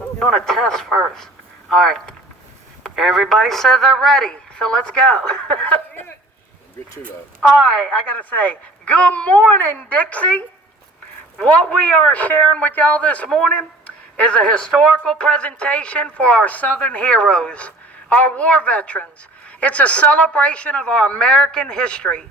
I'm doing a test first. All right. Everybody says they're ready, so let's go. Good too, though. All right, I gotta say, good morning, Dixie. What we are sharing with y'all this morning is a historical presentation for our Southern heroes, our war veterans. It's a celebration of our American history.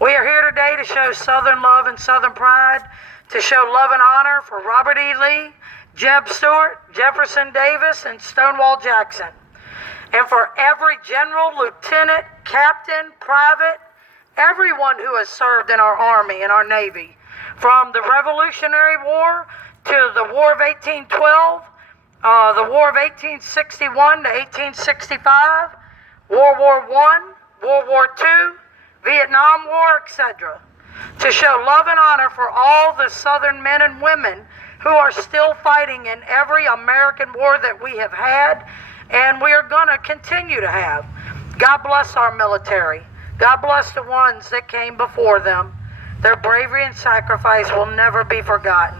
We are here today to show Southern love and Southern pride, to show love and honor for Robert E. Lee, Jeb Stuart, Jefferson Davis, and Stonewall Jackson. And for every general, lieutenant, captain, private, everyone who has served in our Army and our Navy, from the Revolutionary War to the War of 1812, the War of 1861 to 1865, World War I, World War II, Vietnam War, etc. To show love and honor for all the Southern men and women who are still fighting in every American war that we have had and we are going to continue to have. God bless our military. God bless the ones that came before them. Their bravery and sacrifice will never be forgotten.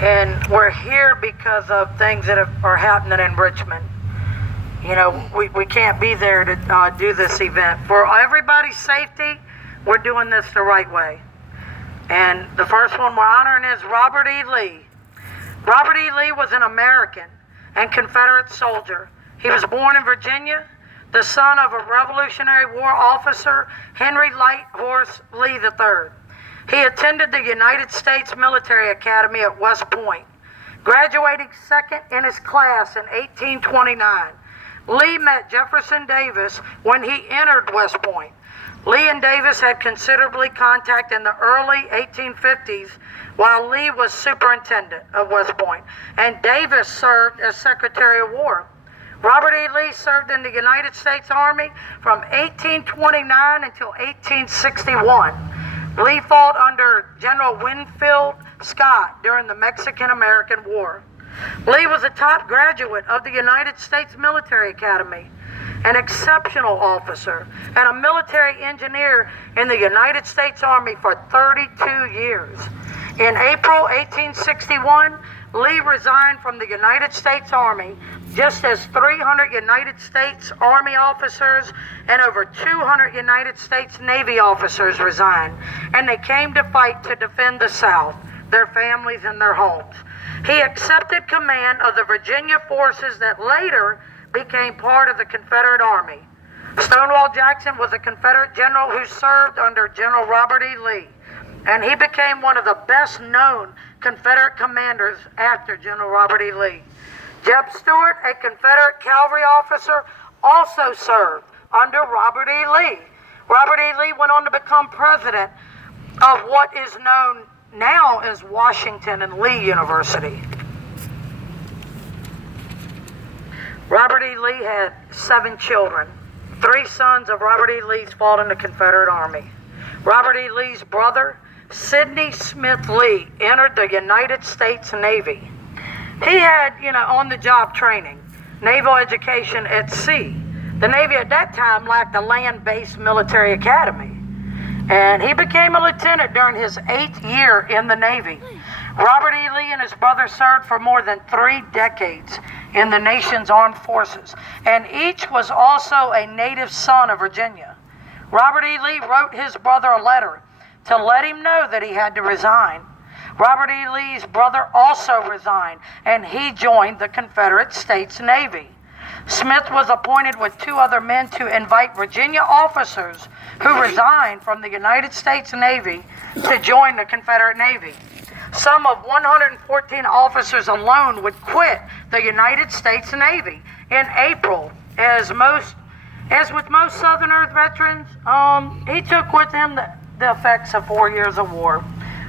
And we're here because of things that are happening in Richmond. You know, we can't be there to do this event. For everybody's safety, we're doing this the right way. And the first one we're honoring is Robert E. Lee. Robert E. Lee was an American and Confederate soldier. He was born in Virginia, the son of a Revolutionary War officer, Henry Light Horse Lee III. He attended the United States Military Academy at West Point, graduating second in his class in 1829. Lee met Jefferson Davis when he entered West Point. Lee and Davis had considerably contact in the early 1850s while Lee was superintendent of West Point, and Davis served as Secretary of War. Robert E. Lee served in the United States Army from 1829 until 1861. Lee fought under General Winfield Scott during the Mexican-American War. Lee was a top graduate of the United States Military Academy, an exceptional officer, and a military engineer in the United States Army for 32 years. In April 1861, Lee resigned from the United States Army just as 300 United States Army officers and over 200 United States Navy officers resigned, and they came to fight to defend the South, their families, and their homes. He accepted command of the Virginia forces that later became part of the Confederate Army. Stonewall Jackson was a Confederate general who served under General Robert E. Lee, and he became one of the best-known Confederate commanders after General Robert E. Lee. Jeb Stuart, a Confederate cavalry officer, also served under Robert E. Lee. Robert E. Lee went on to become president of what is known now as Washington and Lee University. Robert E. Lee had 7 children. 3 sons of Robert E. Lee's fought in the Confederate Army. Robert E. Lee's brother, Sidney Smith Lee, entered the United States Navy. He had, on-the-job training, naval education at sea. The Navy at that time lacked a land-based military academy. And he became a lieutenant during his 8th year in the Navy. Robert E. Lee and his brother served for more than 3 decades in the nation's armed forces, and each was also a native son of Virginia. Robert E. Lee wrote his brother a letter to let him know that he had to resign. Robert E. Lee's brother also resigned, and he joined the Confederate States Navy. Smith was appointed with 2 other men to invite Virginia officers who resigned from the United States Navy to join the Confederate Navy. Some of 114 officers alone would quit the United States Navy in April. As with most Southern veterans, he took with him the effects of 4 years of war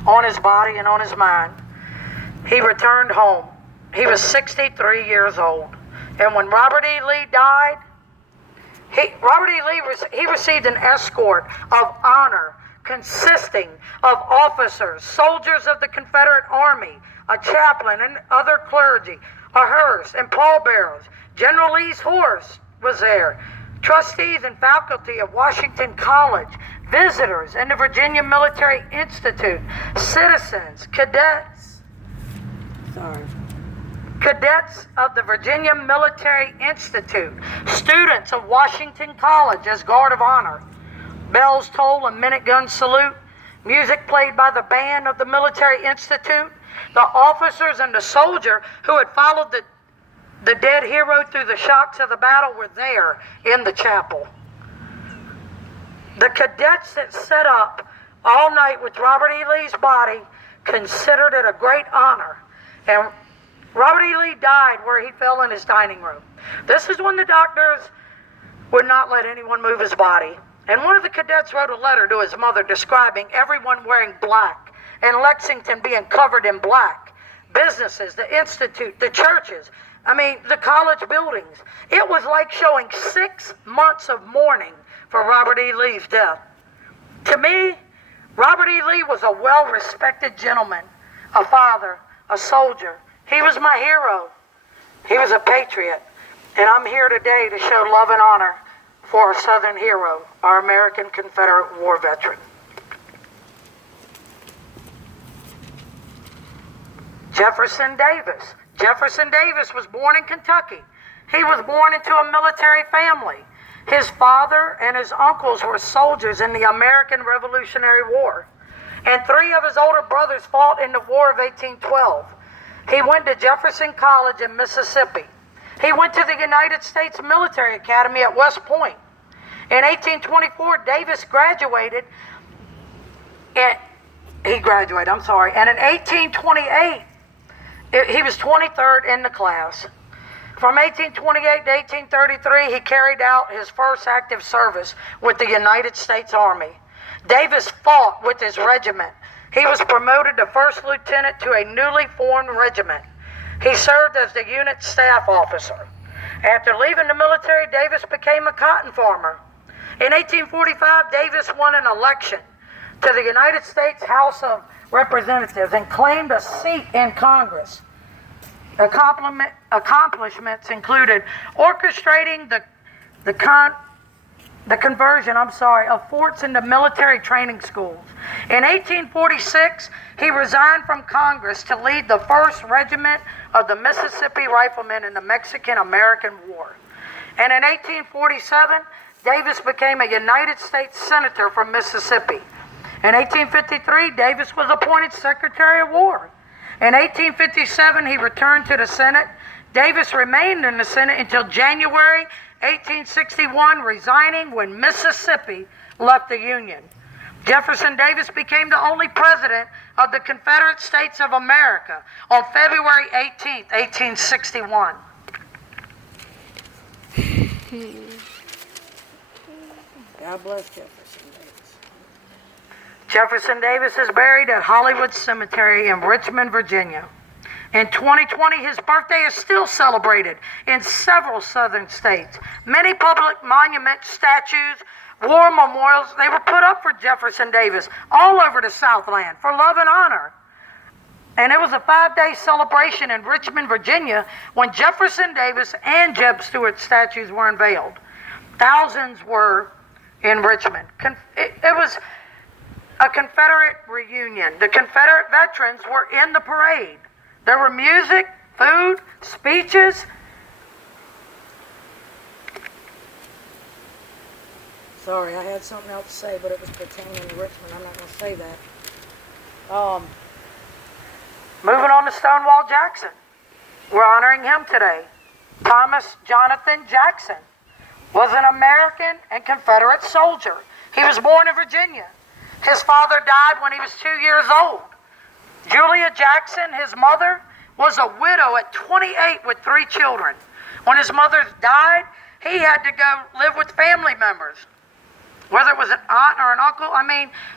on his body and on his mind. He returned home. He was 63 years old. And when Robert E. Lee died, he received an escort of honor consisting of officers, soldiers of the Confederate Army, a chaplain and other clergy, a hearse and pallbearers. General Lee's horse was there. trustees and faculty of Washington College, visitors in the Virginia Military Institute, citizens, cadets of the Virginia Military Institute, students of Washington College as Guard of Honor. Bells toll and minute guns salute, music played by the band of the Military Institute. The officers and the soldier who had followed the dead hero through the shocks of the battle were there in the chapel. The cadets that sat up all night with Robert E. Lee's body considered it a great honor. And Robert E. Lee died where he fell in his dining room. This is when the doctors would not let anyone move his body. And one of the cadets wrote a letter to his mother describing everyone wearing black and Lexington being covered in black. Businesses, the institute, the churches, the college buildings. It was like showing 6 months of mourning for Robert E. Lee's death. To me, Robert E. Lee was a well-respected gentleman, a father, a soldier. He was my hero. He was a patriot. And I'm here today to show love and honor for our Southern hero, our American Confederate War veteran. Jefferson Davis. Jefferson Davis was born in Kentucky. He was born into a military family. His father and his uncles were soldiers in the American Revolutionary War. And 3 of his older brothers fought in the War of 1812. He went to Jefferson College in Mississippi. He went to the United States Military Academy at West Point. In 1824, Davis graduated. And in 1828, he was 23rd in the class. From 1828 to 1833, he carried out his first active service with the United States Army. Davis fought with his regiment. He was promoted to first lieutenant to a newly formed regiment. He served as the unit staff officer. After leaving the military, Davis became a cotton farmer. In 1845, Davis won an election to the United States House of Representatives and claimed a seat in Congress. Accomplishments included orchestrating the conversion of forts into military training schools. In 1846, he resigned from Congress to lead the 1st Regiment of the Mississippi Riflemen in the Mexican-American War. And in 1847, Davis became a United States Senator from Mississippi. In 1853, Davis was appointed Secretary of War. In 1857, he returned to the Senate. Davis remained in the Senate until January 1861, resigning when Mississippi left the Union. Jefferson Davis became the only president of the Confederate States of America on February 18, 1861. God bless Jefferson Davis. Jefferson Davis is buried at Hollywood Cemetery in Richmond, Virginia. In 2020, his birthday is still celebrated in several southern states. Many public monuments, statues, war memorials, they were put up for Jefferson Davis all over the Southland for love and honor. And it was a 5-day celebration in Richmond, Virginia, when Jefferson Davis and Jeb Stuart statues were unveiled. Thousands were in Richmond. It was a Confederate reunion. The Confederate veterans were in the parade. There were music, food, speeches. Sorry, I had something else to say, but it was pertaining to Richmond. I'm not going to say that. Moving on to Stonewall Jackson. We're honoring him today. Thomas Jonathan Jackson was an American and Confederate soldier. He was born in Virginia. His father died when he was 2 years old. Julia Jackson, his mother, was a widow at 28 with 3 children. When his mother died, he had to go live with family members. Whether it was an aunt or an uncle,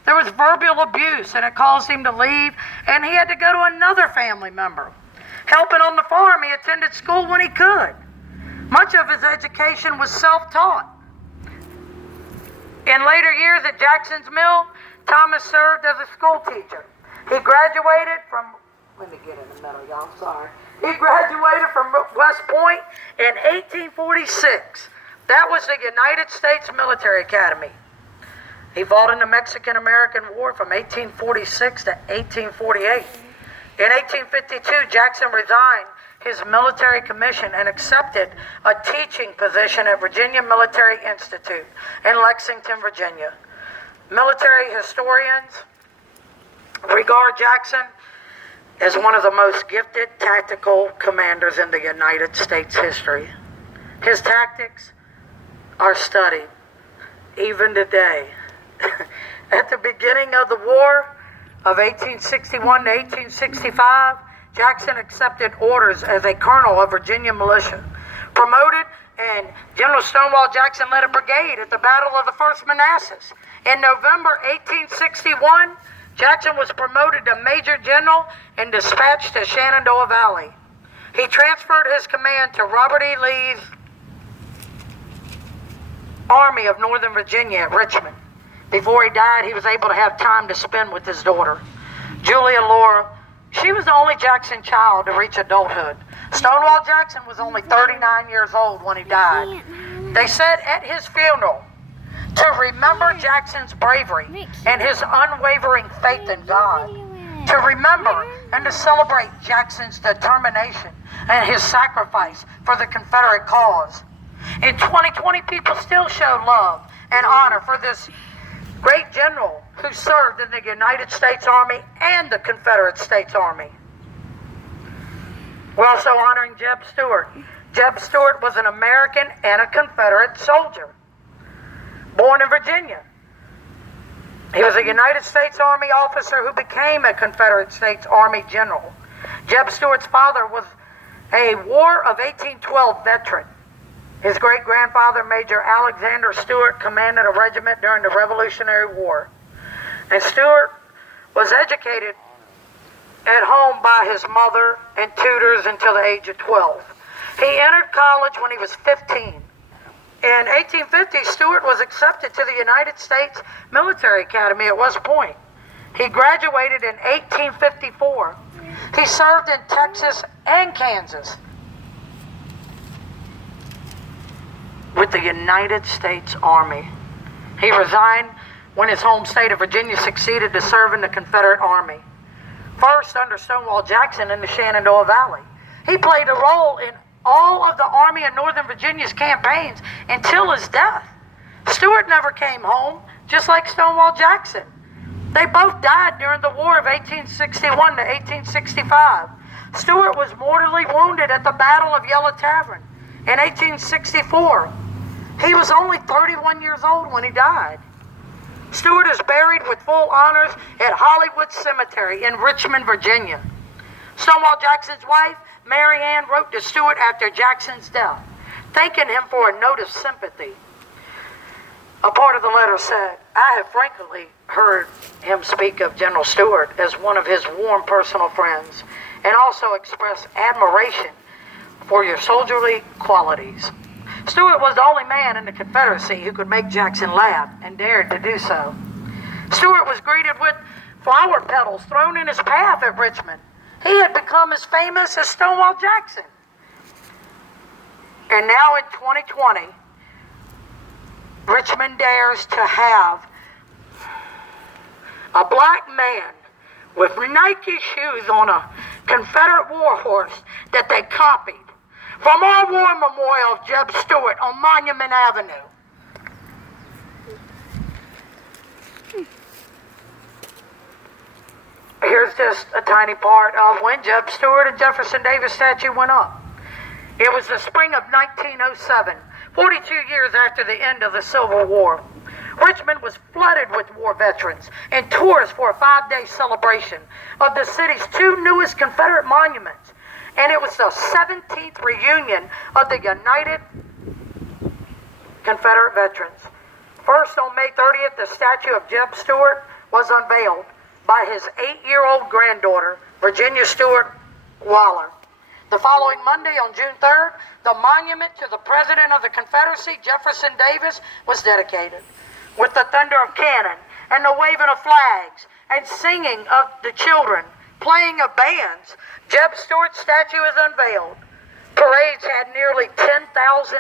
there was verbal abuse, and it caused him to leave, and he had to go to another family member. Helping on the farm, he attended school when he could. Much of his education was self-taught. In later years at Jackson's Mill, Thomas served as a school teacher. He graduated from, let me get in the middle, y'all, sorry. He graduated from West Point in 1846. That was the United States Military Academy. He fought in the Mexican-American War from 1846 to 1848. In 1852, Jackson resigned his military commission and accepted a teaching position at Virginia Military Institute in Lexington, Virginia. Military historians regard Jackson as one of the most gifted tactical commanders in the United States history. His tactics are studied even today. At the beginning of the war of 1861 to 1865, Jackson accepted orders as a colonel of Virginia militia, promoted, and General Stonewall Jackson led a brigade at the Battle of the First Manassas. In November 1861, Jackson was promoted to Major General and dispatched to Shenandoah Valley. He transferred his command to Robert E. Lee's Army of Northern Virginia at Richmond. Before he died, he was able to have time to spend with his daughter, Julia Laura. She was the only Jackson child to reach adulthood. Stonewall Jackson was only 39 years old when he died. They said at his funeral, to remember Jackson's bravery and his unwavering faith in God, to remember and to celebrate Jackson's determination and his sacrifice for the Confederate cause. In 2020, people still show love and honor for this great general who served in the United States Army and the Confederate States Army. We're also honoring Jeb Stuart. Jeb Stuart was an American and a Confederate soldier, born in Virginia. He was a United States Army officer who became a Confederate States Army general. Jeb Stuart's father was a War of 1812 veteran. His great-grandfather, Major Alexander Stuart, commanded a regiment during the Revolutionary War. And Stuart was educated at home by his mother and tutors until the age of 12. He entered college when he was 15. In 1850, Stuart was accepted to the United States Military Academy at West Point. He graduated in 1854. He served in Texas and Kansas with the United States Army. He resigned when his home state of Virginia succeeded to serve in the Confederate Army. First under Stonewall Jackson in the Shenandoah Valley. He played a role in all of the Army of Northern Virginia's campaigns until his death. Stuart never came home, just like Stonewall Jackson. They both died during the War of 1861 to 1865. Stuart was mortally wounded at the Battle of Yellow Tavern in 1864. He was only 31 years old when he died. Stuart is buried with full honors at Hollywood Cemetery in Richmond, Virginia. Stonewall Jackson's wife, Mary Ann, wrote to Stuart after Jackson's death, thanking him for a note of sympathy. A part of the letter said, I have frequently heard him speak of General Stuart as one of his warm personal friends, and also express admiration for your soldierly qualities. Stuart was the only man in the Confederacy who could make Jackson laugh and dared to do so. Stuart was greeted with flower petals thrown in his path at Richmond. He had become as famous as Stonewall Jackson. And now in 2020, Richmond dares to have a black man with Nike shoes on a Confederate war horse that they copied from our war memorial of Jeb Stuart on Monument Avenue. Here's just a tiny part of when Jeb Stuart and Jefferson Davis statue went up. It was the spring of 1907, 42 years after the end of the Civil War. Richmond was flooded with war veterans and tourists for a 5-day celebration of the city's two newest Confederate monuments. And it was the 17th reunion of the United Confederate Veterans. First, on May 30th, the statue of Jeb Stuart was unveiled by his 8-year-old granddaughter, Virginia Stuart Waller. The following Monday, on June 3rd, the monument to the President of the Confederacy, Jefferson Davis, was dedicated. With the thunder of cannon and the waving of flags and singing of the children, playing of bands, Jeb Stuart's statue is unveiled. Parades had nearly 10,000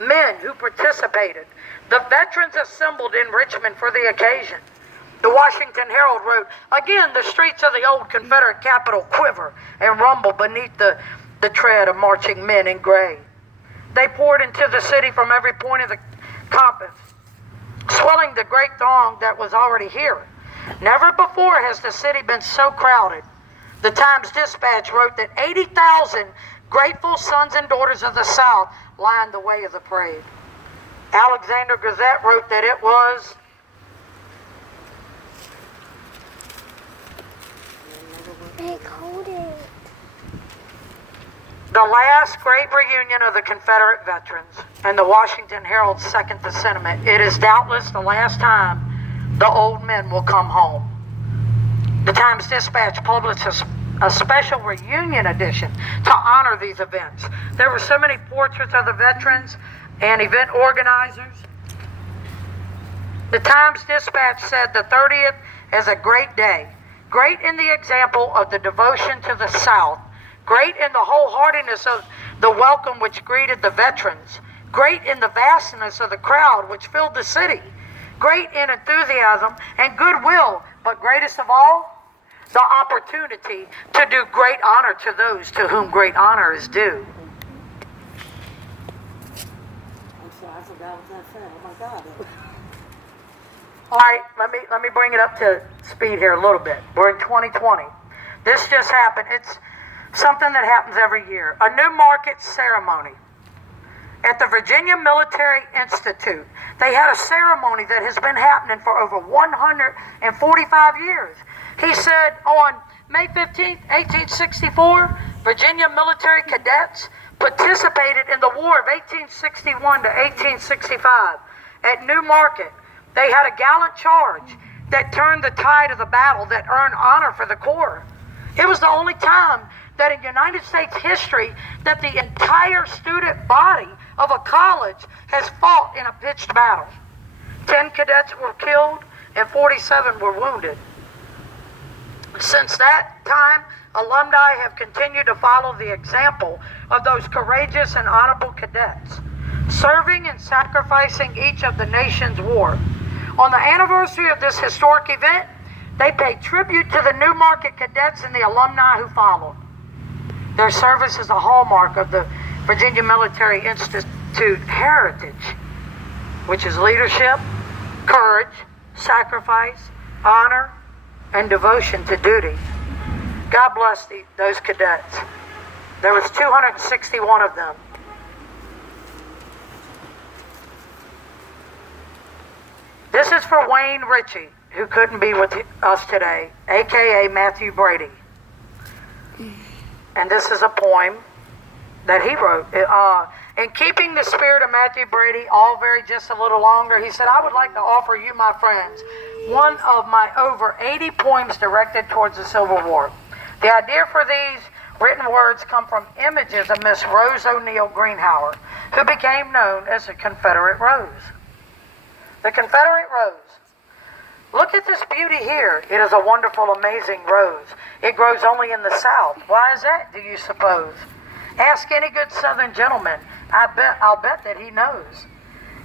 men who participated. The veterans assembled in Richmond for the occasion. The Washington Herald wrote, again, the streets of the old Confederate capital quiver and rumble beneath the tread of marching men in gray. They poured into the city from every point of the compass, swelling the great throng that was already here. Never before has the city been so crowded. The Times-Dispatch wrote that 80,000 grateful sons and daughters of the South lined the way of the parade. Alexander Gazette wrote that it was the last great reunion of the Confederate veterans, and the Washington Herald seconded the sentiment. It is doubtless the last time the old men will come home. The Times-Dispatch published a special reunion edition to honor these events. There were so many portraits of the veterans and event organizers. The Times-Dispatch said the 30th is a great day, great in the example of the devotion to the South, great in the wholeheartedness of the welcome which greeted the veterans, great in the vastness of the crowd which filled the city, great in enthusiasm and goodwill, but greatest of all, the opportunity to do great honor to those to whom great honor is due. I'm sorry, I forgot what that said. Oh my God. All right, let me bring it up to speed here a little bit. We're in 2020. This just happened. It's something that happens every year. A New Market ceremony at the Virginia Military Institute. They had a ceremony that has been happening for over 145 years. He said on May 15th, 1864, Virginia military cadets participated in the War of 1861 to 1865 at New Market. They had a gallant charge that turned the tide of the battle that earned honor for the Corps. It was the only time that in United States history that the entire student body of a college has fought in a pitched battle. 10 cadets were killed and 47 were wounded. Since that time, alumni have continued to follow the example of those courageous and honorable cadets, serving and sacrificing each of the nation's war. On the anniversary of this historic event, they paid tribute to the New Market cadets and the alumni who followed. Their service is a hallmark of the Virginia Military Institute heritage, which is leadership, courage, sacrifice, honor, and devotion to duty. God bless those cadets. There was 261 of them. This is for Wayne Ritchie, who couldn't be with us today, aka Matthew Brady. And this is a poem that he wrote. In keeping the spirit of Matthew Brady, all very just a little longer, he said, I would like to offer you, my friends, one of my over 80 poems directed towards the Civil War. The idea for these written words come from images of Miss Rose O'Neal Greenhower, who became known as the Confederate Rose. The Confederate Rose. Look at this beauty here. It is a wonderful, amazing rose. It grows only in the South. Why is that, do you suppose? Ask any good Southern gentleman. I'll bet that he knows.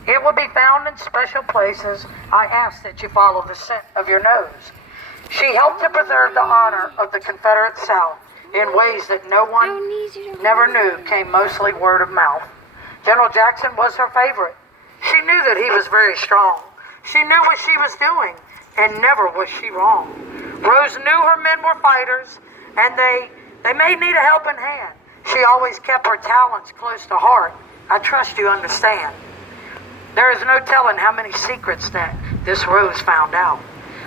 It will be found in special places. I ask that you follow the scent of your nose. She helped to preserve the honor of the Confederate South in ways that no one never knew came mostly word of mouth. General Jackson was her favorite. She knew that he was very strong. She knew what she was doing, and never was she wrong. Rose knew her men were fighters, and they may need a helping hand. She always kept her talents close to heart. I trust you understand. There is no telling how many secrets that this Rose found out.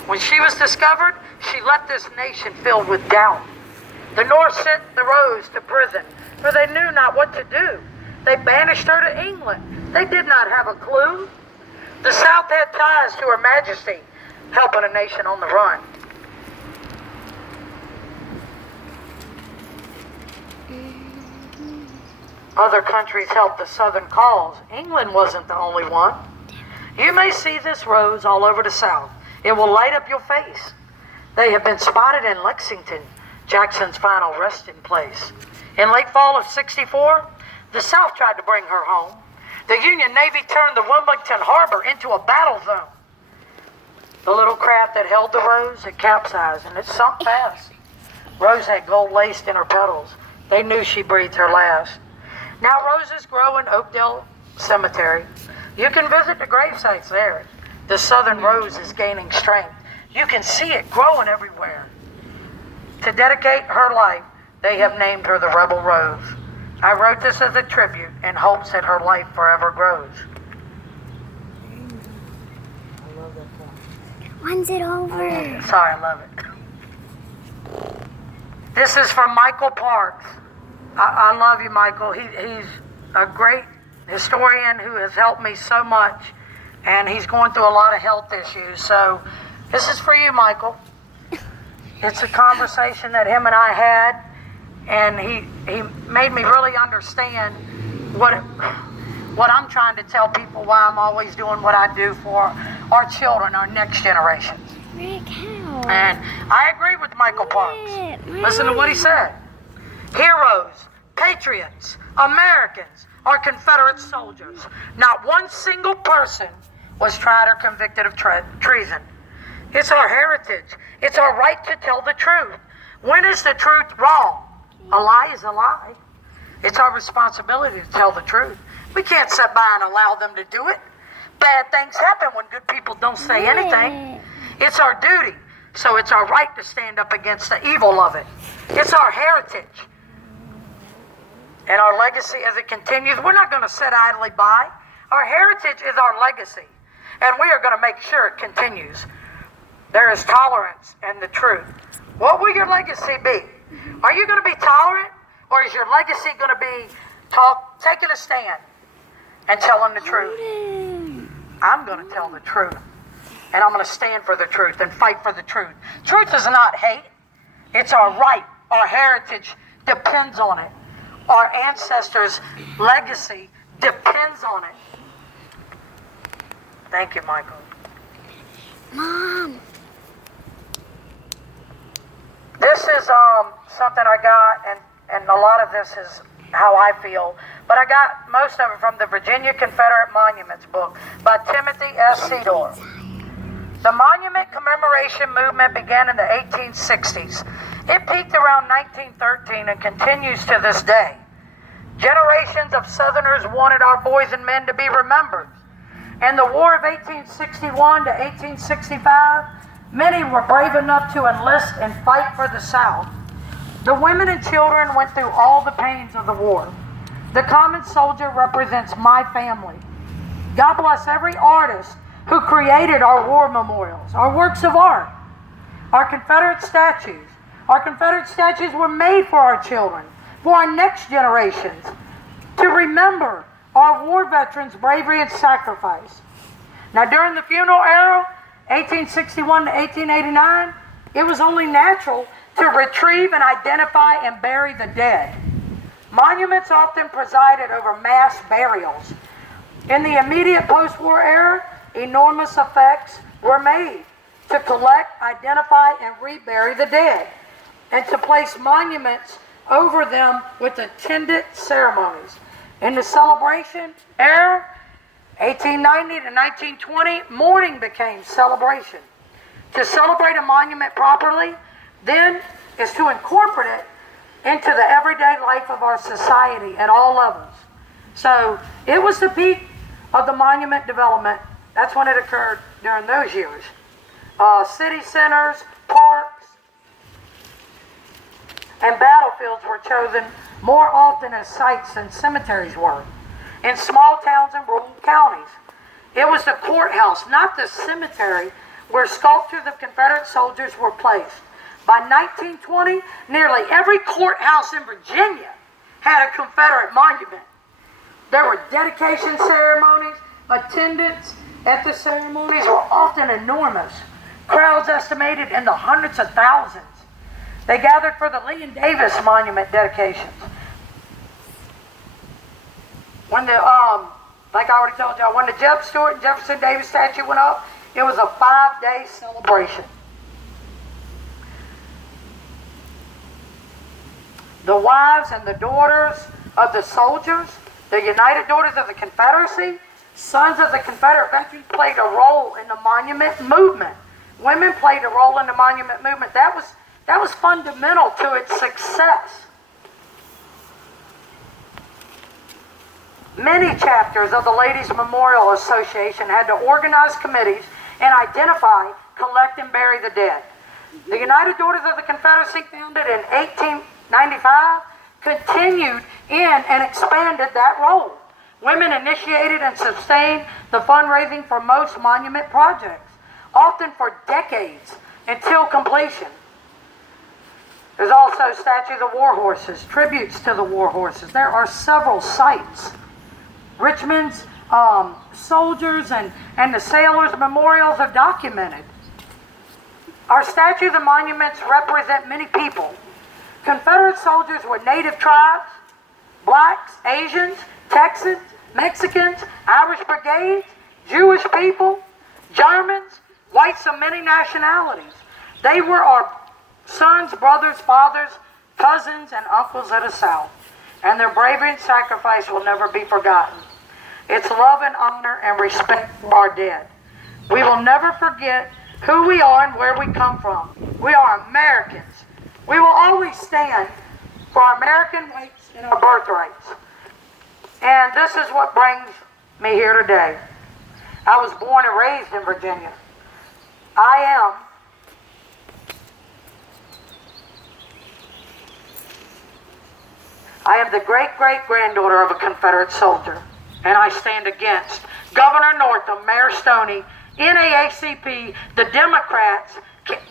When she was discovered, she left this nation filled with doubt. The North sent the Rose to prison, for they knew not what to do. They banished her to England. They did not have a clue. The South had ties to Her Majesty, helping a nation on the run. Other countries helped the Southern cause. England wasn't the only one. You may see this rose all over the South. It will light up your face. They have been spotted in Lexington, Jackson's final resting place. In late fall of '64, the South tried to bring her home. The Union Navy turned the Wilmington Harbor into a battle zone. The little craft that held the Rose had capsized, and it sunk fast. Rose had gold laced in her petals. They knew she breathed her last. Now roses grow in Oakdale Cemetery. You can visit the grave sites there. The southern rose is gaining strength. You can see it growing everywhere. To dedicate her life, they have named her the Rebel Rose. I wrote this as a tribute in hopes that her life forever grows. I love that song. When's it over? Sorry, I love it. This is from Michael Parks. I love you, Michael. He's a great historian who has helped me so much, and he's going through a lot of health issues. So this is for you, Michael. It's a conversation that him and I had, and he made me really understand what I'm trying to tell people, why I'm always doing what I do for our children, our next generation. Rick, how? And I agree with Michael Parks. Listen to what he said. Heroes, patriots, Americans are Confederate soldiers. Not one single person was tried or convicted of treason. It's our heritage. It's our right to tell the truth. When is the truth wrong? A lie is a lie. It's our responsibility to tell the truth. We can't sit by and allow them to do it. Bad things happen when good people don't say anything. It's our duty. So it's our right to stand up against the evil of it. It's our heritage. And our legacy as it continues, we're not going to sit idly by. Our heritage is our legacy. And we are going to make sure it continues. There is tolerance and the truth. What will your legacy be? Are you going to be tolerant? Or is your legacy going to be taking a stand and telling the truth? I'm going to tell the truth. And I'm going to stand for the truth and fight for the truth. Truth is not hate. It's our right. Our heritage depends on it. Our ancestors' legacy depends on it. Thank you, Michael. Mom. This is something I got, and a lot of this is how I feel, but I got most of it from the Virginia Confederate Monuments book by Timothy S. Sedor. The monument commemoration movement began in the 1860s. It peaked around 1913 and continues to this day. Generations of Southerners wanted our boys and men to be remembered. In the War of 1861 to 1865, many were brave enough to enlist and fight for the South. The women and children went through all the pains of the war. The common soldier represents my family. God bless every artist who created our war memorials, our works of art, our Confederate statues. Our Confederate statues were made for our children, for our next generations, to remember our war veterans' bravery and sacrifice. Now, during the funeral era, 1861 to 1889, it was only natural to retrieve and identify and bury the dead. Monuments often presided over mass burials. In the immediate post-war era, enormous effects were made to collect, identify, and rebury the dead, and to place monuments over them with attendant ceremonies. In the celebration era, 1890 to 1920, mourning became celebration. To celebrate a monument properly, then, is to incorporate it into the everyday life of our society at all levels. So, it was the peak of the monument development. That's when it occurred during those years. City centers, parks, and battlefields were chosen more often as sites than cemeteries were. In small towns and rural counties, it was the courthouse, not the cemetery, where sculptures of Confederate soldiers were placed. By 1920, nearly every courthouse in Virginia had a Confederate monument. There were dedication ceremonies. Attendance at the ceremonies were often enormous. Crowds estimated in the hundreds of thousands. They gathered for the Lee and Davis monument dedications. When the, like I already told y'all, when the Jeb Stuart and Jefferson Davis statue went up, it was a 5-day celebration. The wives and the daughters of the soldiers The United Daughters of the Confederacy, Sons of the Confederate Veterans played a role in the monument movement. Women played a role in the monument movement. That was fundamental to its success. Many chapters of the Ladies Memorial Association had to organize committees and identify, collect, and bury the dead. The United Daughters of the Confederacy, founded in 1895, continued in and expanded that role. Women initiated and sustained the fundraising for most monument projects, often for decades, until completion. There's also statues of war horses, tributes to the war horses. There are several sites. Richmond's soldiers and the sailors' memorials are documented. Our statues and monuments represent many people. Confederate soldiers were native tribes, blacks, Asians, Texans, Mexicans, Irish brigades, Jewish people, Germans, whites of many nationalities. They were our sons, brothers, fathers, cousins, and uncles of the South. And their bravery and sacrifice will never be forgotten. It's love and honor and respect for our dead. We will never forget who we are and where we come from. We are Americans. We will always stand for our American rights and our birthrights. And this is what brings me here today. I was born and raised in Virginia. I am the great-great-granddaughter of a Confederate soldier, and I stand against Governor Northam, Mayor Stoney, NAACP, the Democrats,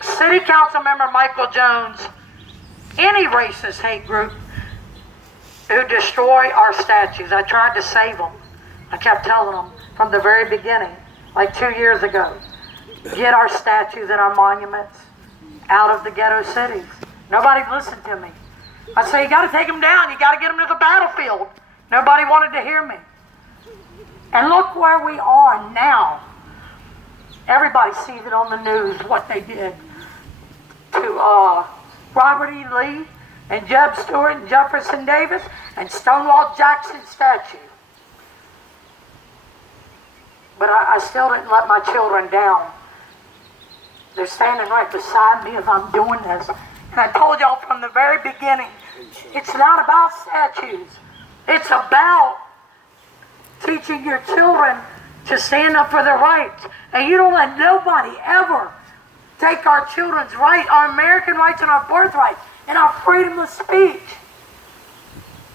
City Council Member Michael Jones, any racist hate group who destroy our statues. I tried to save them. I kept telling them from the very beginning, like 2 years ago, get our statues and our monuments out of the ghetto cities. Nobody listened to me. I say, you got to take them down. You got to get them to the battlefield. Nobody wanted to hear me. And look where we are now. Everybody sees it on the news, what they did to Robert E. Lee and Jeb Stuart and Jefferson Davis and Stonewall Jackson's statue. But I still didn't let my children down. They're standing right beside me as I'm doing this. And I told y'all from the very beginning, it's not about statues. It's about teaching your children to stand up for their rights. And you don't let nobody ever take our children's rights, our American rights and our birthrights, and our freedom of speech.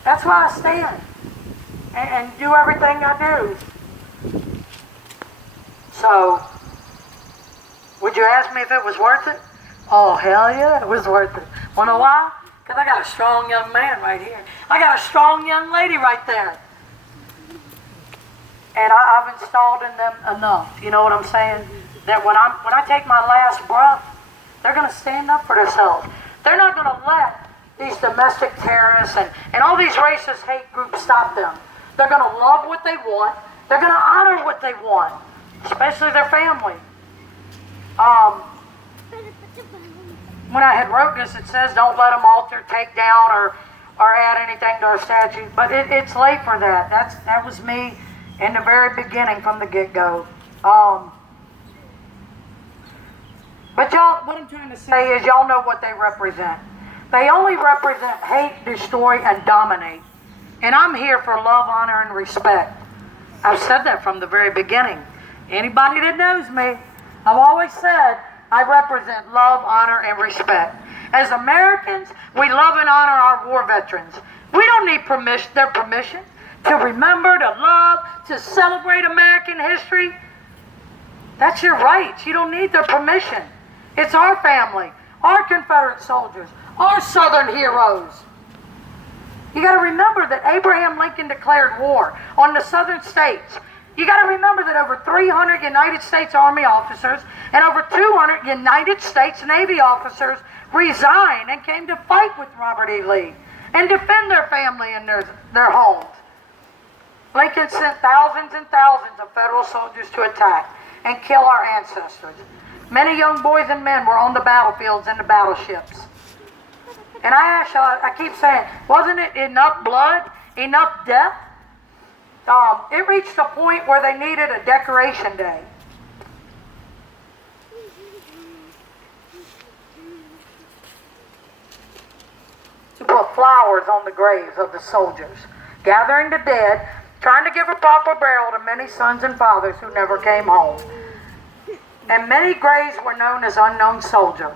That's why I stand and do everything I do. So, would you ask me if it was worth it? Oh, hell yeah, it was worth it. Wanna know why? Because I got a strong young man right here. I got a strong young lady right there. And I've installed in them enough, you know what I'm saying? That when I take my last breath, they're going to stand up for themselves. They're not going to let these domestic terrorists and all these racist hate groups stop them. They're going to love what they want. They're going to honor what they want, especially their family. When I had wrote this, it says don't let them alter, take down, or add anything to our statue. But it's late for that. That was me in the very beginning from the get-go. But y'all, what I'm trying to say is y'all know what they represent. They only represent hate, destroy, and dominate. And I'm here for love, honor, and respect. I've said that from the very beginning. Anybody that knows me, I've always said I represent love, honor, and respect. As Americans, we love and honor our war veterans. We don't need their permission to remember, to love, to celebrate American history. That's your right. You don't need their permission. It's our family, our Confederate soldiers, our Southern heroes. You got to remember that Abraham Lincoln declared war on the Southern states. You got to remember that over 300 United States Army officers and over 200 United States Navy officers resigned and came to fight with Robert E. Lee and defend their family and their homes. Lincoln sent thousands and thousands of federal soldiers to attack and kill our ancestors. Many young boys and men were on the battlefields and the battleships. And I ask y'all, I keep saying, wasn't it enough blood, enough death it reached a point where they needed a decoration day. To put flowers on the graves of the soldiers, gathering the dead, trying to give a proper burial to many sons and fathers who never came home. And many graves were known as unknown soldier.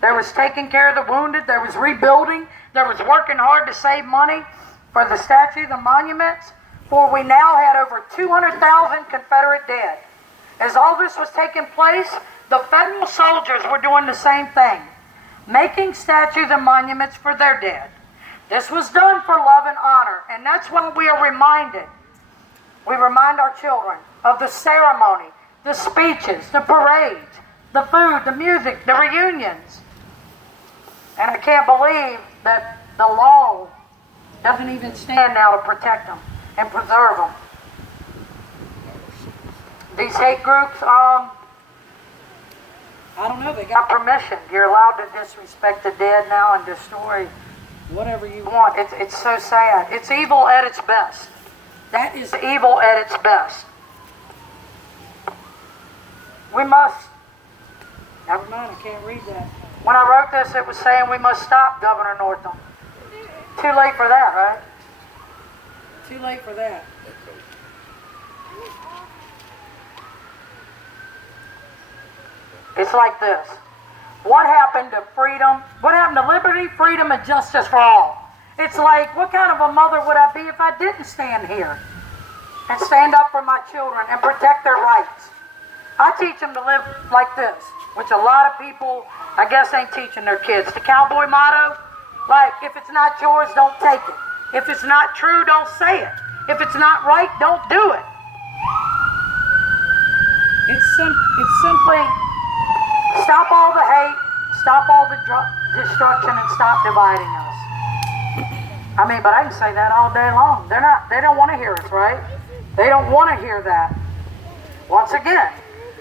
There was taking care of the wounded, there was rebuilding, there was working hard to save money for the statue, the monuments, for we now had over 200,000 Confederate dead. As all this was taking place, the federal soldiers were doing the same thing, making statues and monuments for their dead. This was done for love and honor, and that's what we are reminded. We remind our children of the ceremony, the speeches, the parades, the food, the music, the reunions. And I can't believe that the law doesn't even stand now to protect them and preserve them. These hate groups, I don't know, they got permission. You're allowed to disrespect the dead now and destroy whatever you want. It's so sad. It's evil at its best. That is evil at its best. We must, never mind, I can't read that. When I wrote this, it was saying we must stop Governor Northam. Too late for that, right? Too late for that. It's like this. What happened to freedom? What happened to liberty, freedom, and justice for all? It's like, what kind of a mother would I be if I didn't stand here and stand up for my children and protect their rights? I teach them to live like this, which a lot of people, I guess, ain't teaching their kids. The cowboy motto, like, if it's not yours, don't take it. If it's not true, don't say it. If it's not right, don't do it. It's simply stop all the hate, stop all the destruction, and stop dividing us. I mean, but I can say that all day long. They don't want to hear us, right? They don't want to hear that. Once again,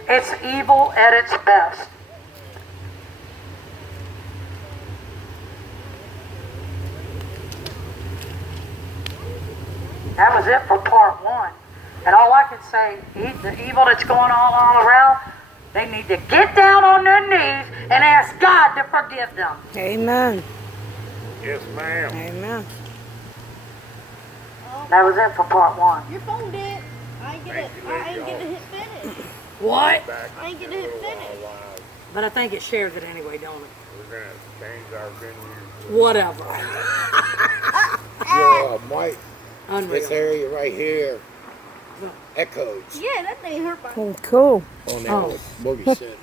it's evil at its best. That was it for part one. And all I can say, the evil that's going on all around, they need to get down on their knees and ask God to forgive them. Amen. Yes, ma'am. Amen. That was it for part one. Your phone did. I ain't get to hit finish. What? I ain't get to hit finish. But I think it shares it anyway, don't it? We're going to change our venue. Whatever. Mike, Unreal. this area right here echoes Yeah, that thing hurt my. Oh, cool. on that boogie set.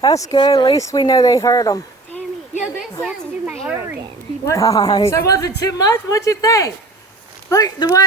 That's good. At least we know they heard them. Tammy, Yeah, they you have to do my hair again. Bye. So was it too much? What'd you think? Look, the way